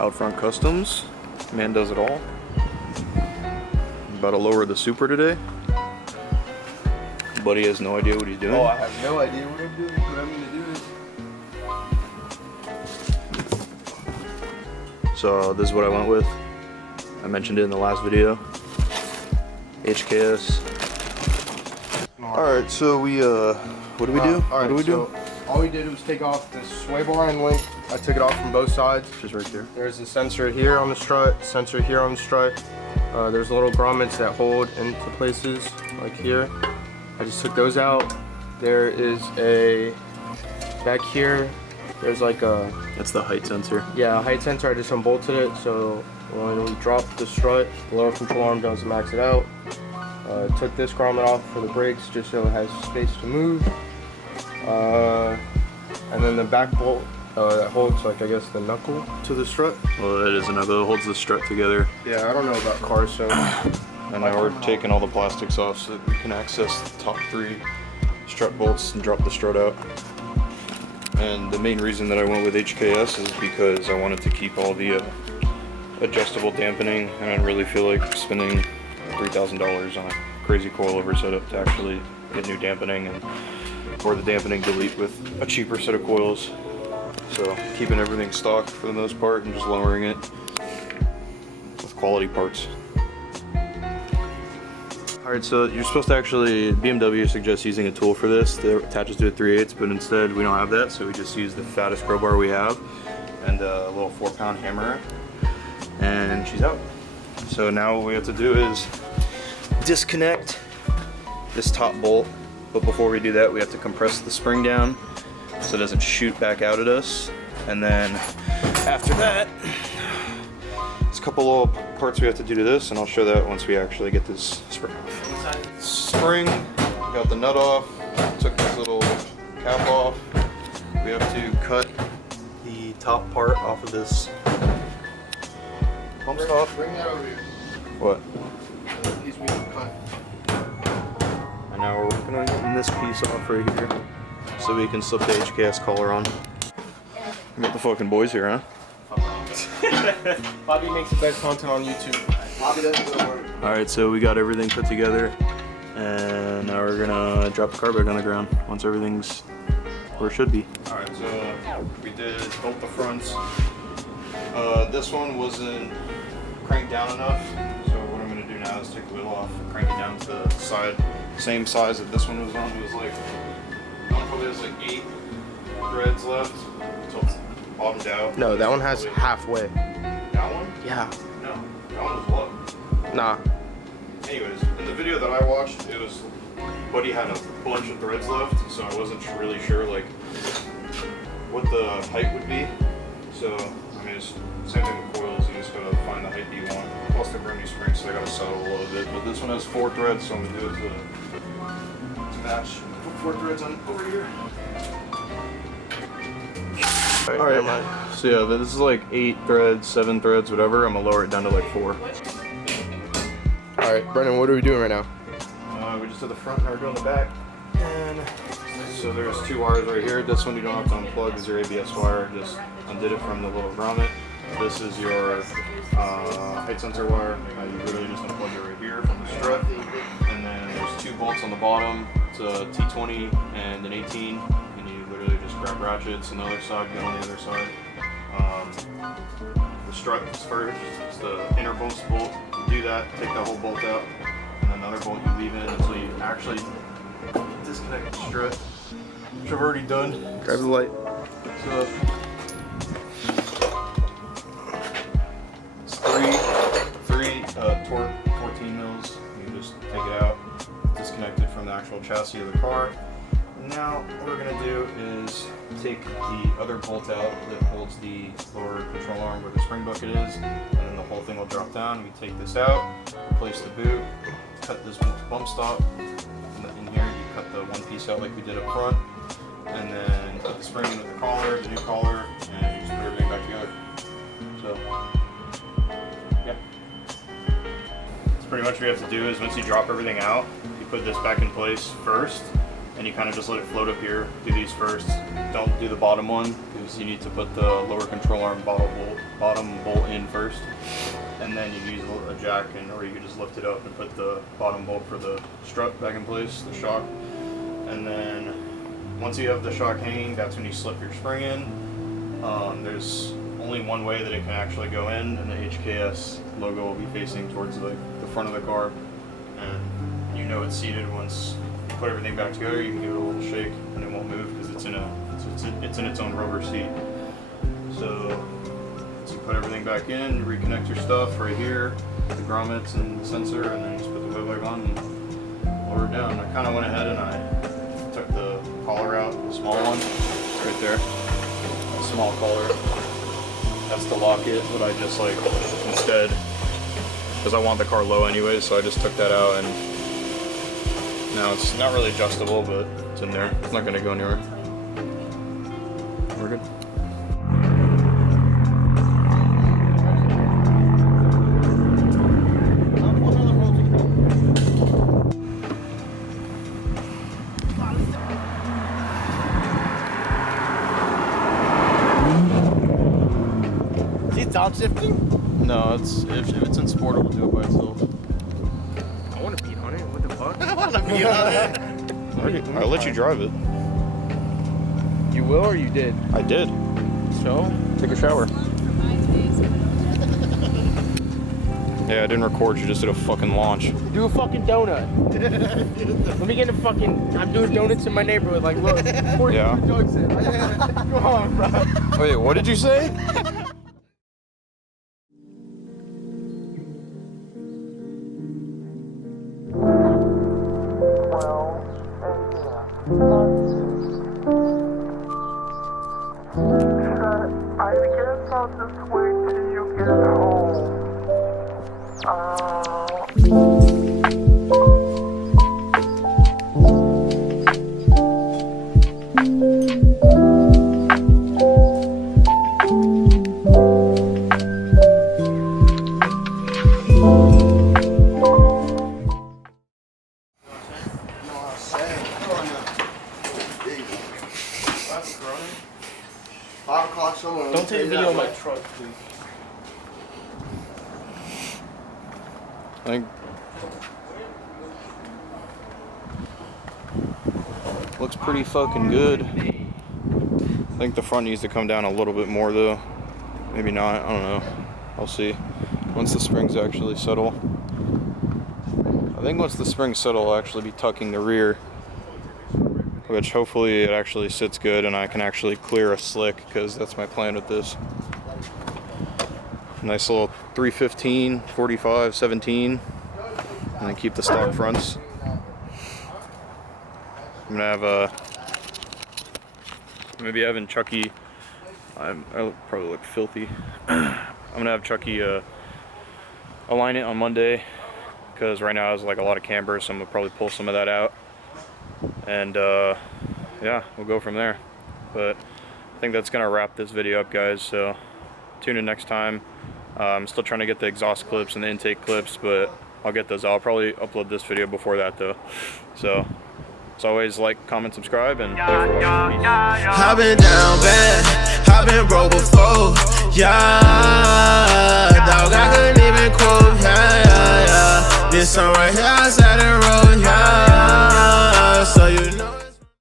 Out front customs. Man does it all. About to lower the Supra today. Buddy has no idea what he's doing. Oh, I have no idea what I'm doing, but I'm gonna do it. So this is what I went with. I mentioned it in the last video. HKS. Alright, so we what do we do? What do we do? All we did was take off this sway bar and link. I took it off from both sides. Just right there. There's a sensor here on the strut, sensor here on the strut. There's little grommets that hold into places, like here. I just took those out. There is a, back here, there's like a... That's the height sensor. Yeah, a height sensor. I just unbolted it, so when we drop the strut, the lower control arm doesn't max it out. Took this grommet off for the brakes, just so it has space to move. And then the back bolt that holds, like, I guess the knuckle to the strut. Well, it is a knuckle that holds the strut together. Yeah, I don't know about cars, so. And now we're taking all the plastics off so that we can access the top 3 strut bolts and drop the strut out. And the main reason that I went with HKS is because I wanted to keep all the adjustable dampening, and I didn't really feel like spending $3,000 on a crazy coilover setup to actually get new dampening, and or the dampening delete with a cheaper set of coils. So keeping everything stock for the most part and just lowering it with quality parts. Alright, so you're supposed to actually, BMW suggests using a tool for this that attaches to a 3/8, but instead we don't have that, so we just use the fattest crowbar we have and a little 4-pound hammer, and she's out. So now what we have to do is disconnect this top bolt, but before we do that we have to compress the spring down so it doesn't shoot back out at us, and then after that there's a couple little parts we have to do to this, and I'll show that once we actually get this spring off. Spring, got the nut off, took this little cap off. We have to cut the top part off of this pump stop. Bring that over here. What? Piece we can cut. And now we're working on getting this piece off right here so we can slip the HKS collar on. We got the fucking boys here, huh? Bobby makes the best content on YouTube. Bobby doesn't go to work. Alright, so we got everything put together, and now we're gonna drop the car back on the ground once everything's where it should be. Alright, so we did both the fronts. This one wasn't cranked down enough, so what I'm gonna do now is take the wheel off, crank it down to the side, same size that this one was on. It was like, probably has like 8 threads left, so it's bottomed out. No, that one has halfway. That one? Yeah. No, that one was low. Nah. Anyways, in the video that I watched, it was Buddy had a bunch of threads left, so I wasn't really sure like what the height would be. So I mean, it's same thing with coils. You just gotta find the height you want. Plus the brand new springs, so I gotta settle a little bit. But this one has 4 threads, so I'm gonna do it to match. Put 4 threads on over here. Alright, so yeah, this is like 8 threads, 7 threads, whatever. I'm gonna lower it down to like 4. Alright, Brendan, what are we doing right now? We just did the front, now we're doing the back. And so there's 2 wires right here. This one you don't have to unplug, is your ABS wire. Just undid it from the little grommet. This is your height sensor wire. You literally just unplug it right here from the strut. And then there's 2 bolts on the bottom. It's a T20 and an 18. And you literally just grab ratchets on the other side, go on the other side. The strut is first, it's the innermost bolt. You do that, take that whole bolt out, and then another bolt you leave in until you actually disconnect the strut, which I've already done. Grab the light. So it's three torque 14 mils. You just take it out, disconnect it from the actual chassis of the car. Now what we're going to do is take the other bolt out that holds the lower control arm where the spring bucket is, and then the whole thing will drop down. We take this out, replace the boot, cut this bump stop, and in here you cut the one piece out like we did up front, and then put the spring in with the collar, the new collar, and you just put everything back together. So, yeah. That's pretty much what you have to do is once you drop everything out, you put this back in place first, and you kind of just let it float up here. Do these first. Don't do the bottom one because you need to put the lower control arm bottom bolt in first, and then you use a jack, or you can just lift it up and put the bottom bolt for the strut back in place, the shock. And then once you have the shock hanging, that's when you slip your spring in. There's only one way that it can actually go in, and the HKS logo will be facing towards the front of the car, and you know it's seated once you put everything back together. You can give it a little shake and it won't move because it's in its own rubber seat. So once you put everything back in, reconnect your stuff right here, the grommets and the sensor, and then just put the wheel back on and lower it down. I kind of went ahead and I took the collar out, the small one, it's right there, a small collar. That's to lock it, but I just like, instead, because I want the car low anyway, so I just took that out, and now it's not really adjustable, but it's in there. It's not going to go anywhere. We're good. Downshifting? No, if it's in sport, it will do it by itself. I want to beat on it. What the fuck? I want to beat on it. I'll let you drive it. You will or you did? I did. So? Take a shower. Yeah, I didn't record. You just did a fucking launch. Do a fucking donut. Let me get a fucking. I'm doing donuts in my neighborhood. Like, look. Yeah. Come on, bro. Wait, what did you say? I guess I'll just wait till you get home. Don't take a video of my truck, please. I think looks pretty fucking good. I think the front needs to come down a little bit more though. Maybe not, I don't know. I'll see. Once the springs actually settle. I think once the springs settle, I'll actually be tucking the rear, which hopefully it actually sits good and I can actually clear a slick, because that's my plan with this. Nice little 315, 45, 17, and then keep the stock fronts. I'm gonna have maybe having Chucky, I probably look filthy. I'm gonna have Chucky align it on Monday, because right now it's like a lot of camber, so I'm gonna probably pull some of that out. And yeah, we'll go from there. But I think that's gonna wrap this video up, guys, so tune in next time. I'm still trying to get the exhaust clips and the intake clips, but I'll get those. I'll probably upload this video before that though. So as always, like, comment, subscribe, and thanks for watching. Peace. I've been down bad, I've been broke before, yeah. Dog, I couldn't even quote, yeah. This song right here, I said it road, yeah. So you know